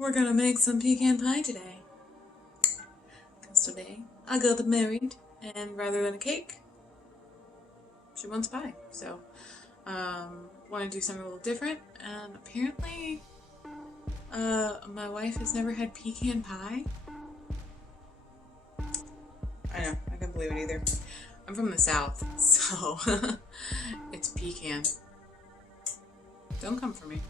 We're gonna make some pecan pie today. Because today I got married, and rather than a cake, she wants pie. So, want to do something a little different. And apparently, my wife has never had pecan pie. I know, I can't believe it either. I'm from the South, so it's pecan. Don't come for me.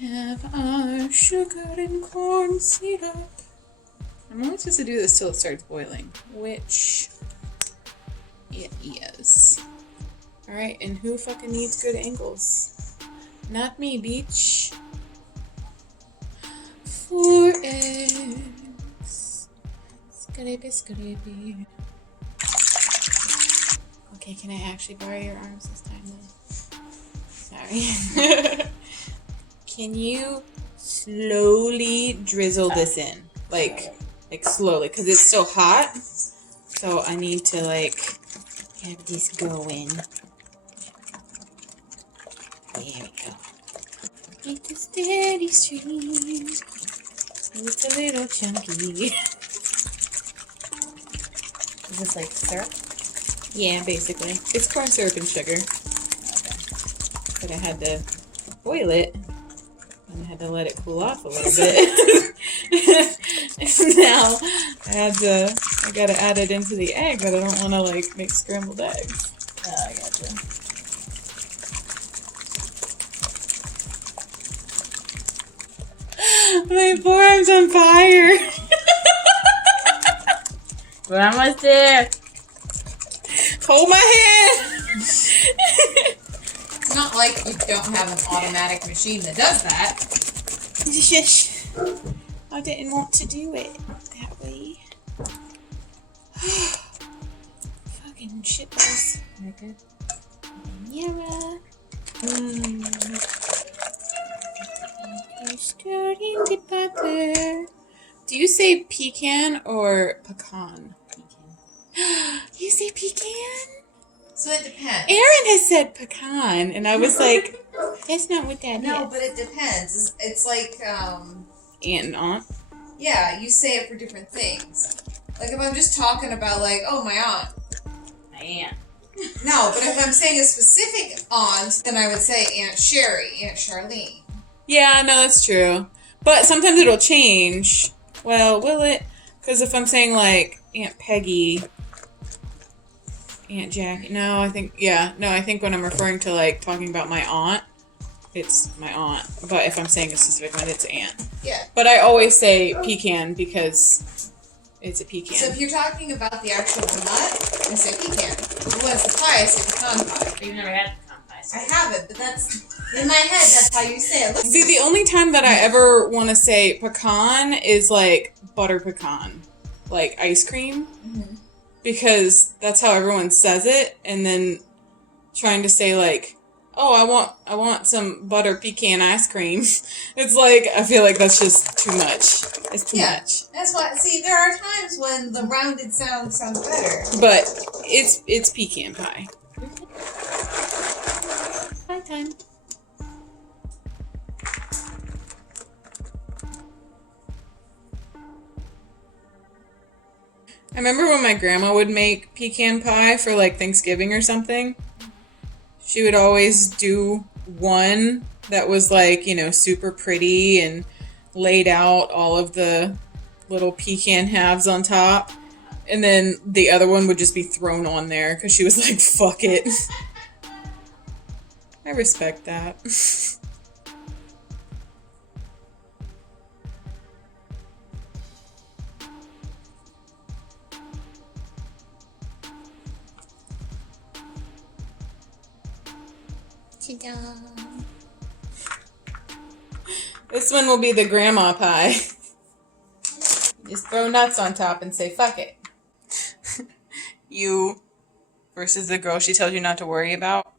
Have our sugar and corn syrup. I'm only supposed to do this till it starts boiling, which it is. Alright, and who fucking needs good angles? Not me, beach. 4 eggs. Scrappy. Okay, can I actually borrow your arms this time then? Sorry. Can you slowly drizzle this in? Like slowly, because it's still hot. So I need to have this going. There we go. It's a steady stream. It's a little chunky. Is this like syrup? Yeah, basically. It's corn syrup and sugar. Okay. But I had to boil it. And I had to let it cool off a little bit. And now I gotta add it into the egg, but I don't want to make scrambled eggs. Oh, I gotcha. My forearm's on fire. We're almost there. Hold my hand. It's not like you don't have an automatic machine that does that. Shush. I didn't want to do it that way. Fucking shitballs. Okay. Yara. You're starting to butter. Do you say pecan or pecan? Pecan. You say pecan? So it depends. Aaron has said pecan, and I was like, that's not what that is. No, but it depends. It's like, Aunt and aunt? yeah, you say it for different things. Like if I'm just talking about oh, my aunt. My aunt. No, but if I'm saying a specific aunt, then I would say Aunt Sherry, Aunt Charlene. Yeah, no, that's true. But sometimes it'll change. Well, will it? Because if I'm saying Aunt Peggy, Aunt Jackie. No, I think when I'm referring to talking about my aunt, it's my aunt. But if I'm saying a specific one, it's aunt. Yeah. But I always say pecan because it's a pecan. So if you're talking about the actual nut, I say pecan. But when it's the pie, I say pecan pie. We've never had pecan pie. So I haven't, but that's in my head. That's how you say it. See, the only time that I ever want to say pecan is butter pecan, ice cream. Mm-hmm. Because that's how everyone says it, and then trying to say oh, I want some butter pecan ice cream. It's I feel like that's just too much. It's too much. That's why. See, there are times when the rounded sound sounds better. But it's pecan pie. Pie time. I remember when my grandma would make pecan pie for Thanksgiving or something. She would always do one that was super pretty and laid out all of the little pecan halves on top. And then the other one would just be thrown on there because she was like, fuck it. I respect that. This one will be the grandma pie. Just throw nuts on top and say, fuck it. You versus the girl she tells you not to worry about.